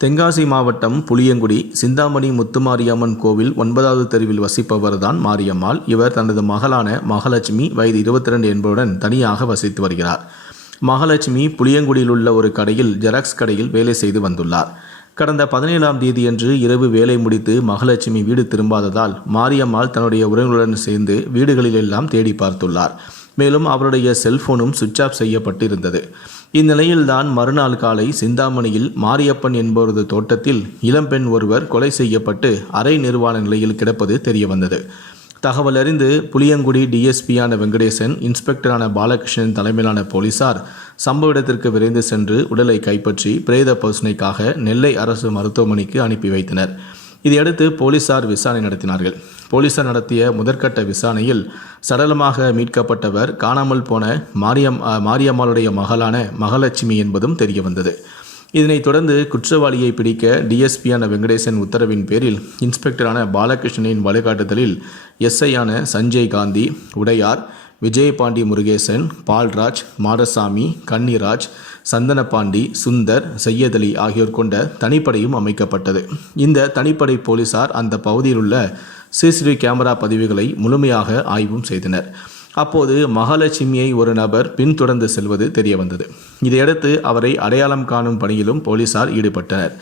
தென்காசி மாவட்டம் புளியங்குடி சிந்தாமணி முத்துமாரியம்மன் கோவில் ஒன்பதாவது தெருவில் வசிப்பவர்தான் மாரியம்மாள். இவர் தனது மகளான மகாலட்சுமி வயது இருபத்தி ரெண்டு என்பவுடன் தனியாக வசித்து வருகிறார். மகாலட்சுமி புளியங்குடியில் உள்ள ஒரு கடையில் ஜெராக்ஸ் கடையில் வேலை செய்து வந்துள்ளார். கடந்த பதினேழாம் தேதியன்று இரவு வேலை முடித்து மகாலட்சுமி வீடு திரும்பாததால் மாரியம்மாள் தன்னுடைய உறவினருடன் சேர்ந்து வீடுகளிலெல்லாம் தேடி பார்த்துள்ளார். மேலும் அவருடைய செல்போனும் சுவிட்ச் ஆஃப் செய்யப்பட்டிருந்தது. இந்நிலையில்தான் மறுநாள் காலை சிந்தாமணியில் மாரியப்பன் என்பவரது தோட்டத்தில் இளம்பெண் ஒருவர் கொலை செய்யப்பட்டு அரை நிர்வாண நிலையில் கிடப்பது தெரியவந்தது. தகவல் அறிந்து புளியங்குடி டிஎஸ்பியான வெங்கடேசன் இன்ஸ்பெக்டரான பாலகிருஷ்ணன் தலைமையிலான போலீசார் சம்பவ இடத்திற்கு விரைந்து சென்று உடலை கைப்பற்றி பிரேத பரிசனைக்காக நெல்லை அரசு மருத்துவமனைக்கு அனுப்பி வைத்தனர். இதையடுத்து போலீசார் விசாரணை நடத்தினார்கள். போலீசார் நடத்திய முதற்கட்ட விசாரணையில் சடலமாக மீட்கப்பட்டவர் காணாமல் போன மாரியம் மாரியம்மாளுடைய மகளான மகாலட்சுமி என்பதும் தெரியவந்தது. இதனைத் தொடர்ந்து குற்றவாளியை பிடிக்க டிஎஸ்பியான வெங்கடேசன் உத்தரவின் பேரில் இன்ஸ்பெக்டரான பாலகிருஷ்ணனின் வழிகாட்டுதலில் எஸ்ஐயான சஞ்சய் காந்தி உடையார் விஜயபாண்டி முருகேசன் பால்ராஜ் மாடசாமி கன்னிராஜ் சந்தனபாண்டி சுந்தர் செய்யதலி ஆகியோர் கொண்ட தனிப்படையும் அமைக்கப்பட்டது. இந்த தனிப்படை போலீசார் அந்த பகுதியில் உள்ள சிசிடிவி கேமரா பதிவுகளை முழுமையாக ஆய்வும் செய்தனர். அப்போது மகாலட்சுமியை ஒரு நபர் பின்தொடர்ந்து செல்வது தெரியவந்தது. இதையடுத்து அவரை அடையாளம் காணும் பணியிலும் போலீசார் ஈடுபட்டனர்.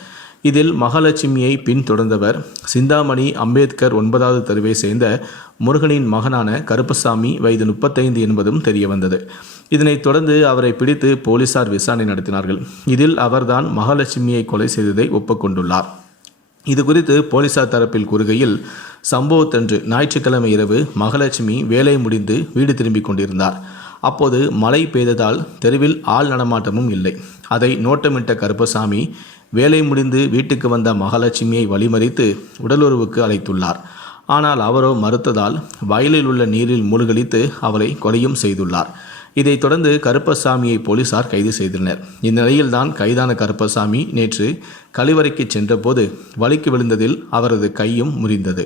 இதில் மகாலட்சுமியை பின்தொடர்ந்தவர் சிந்தாமணி அம்பேத்கர் ஒன்பதாவது தெருவை சேர்ந்த முருகனின் மகனான கருப்பசாமி வயது முப்பத்தைந்து என்பதும் தெரியவந்தது. இதனைத் தொடர்ந்து அவரை பிடித்து போலீசார் விசாரணை நடத்தினார்கள். இதில் அவர்தான் மகாலட்சுமியை கொலை செய்ததை ஒப்புக்கொண்டுள்ளார். இது குறித்து போலீசார் தரப்பில் கூறுகையில் சம்பவத்தன்று ஞாயிற்றுக்கிழமை இரவு மகாலட்சுமி வேலை முடிந்து வீடு திரும்பிக் கொண்டிருந்தார். அப்போது மழை பெய்ததால் தெருவில் ஆள் நடமாட்டமும் இல்லை. அதை நோட்டமிட்ட கருப்பசாமி வேலை முடிந்து வீட்டுக்கு வந்த மகாலட்சுமியை வழிமறித்து உடலுறவுக்கு அழைத்துள்ளார். ஆனால் அவரோ மறுத்ததால் வயலில் உள்ள நீரில் மூழ்கடித்து அவரை கொலையும் செய்துள்ளார். இதைத் தொடர்ந்து கருப்பசாமியை போலீசார் கைது செய்தனர். இந்நிலையில்தான் கைதான கருப்பசாமி நேற்று கழிவறைக்கு சென்றபோது வலிக்கு விழுந்ததில் அவரது கையும் முறிந்தது.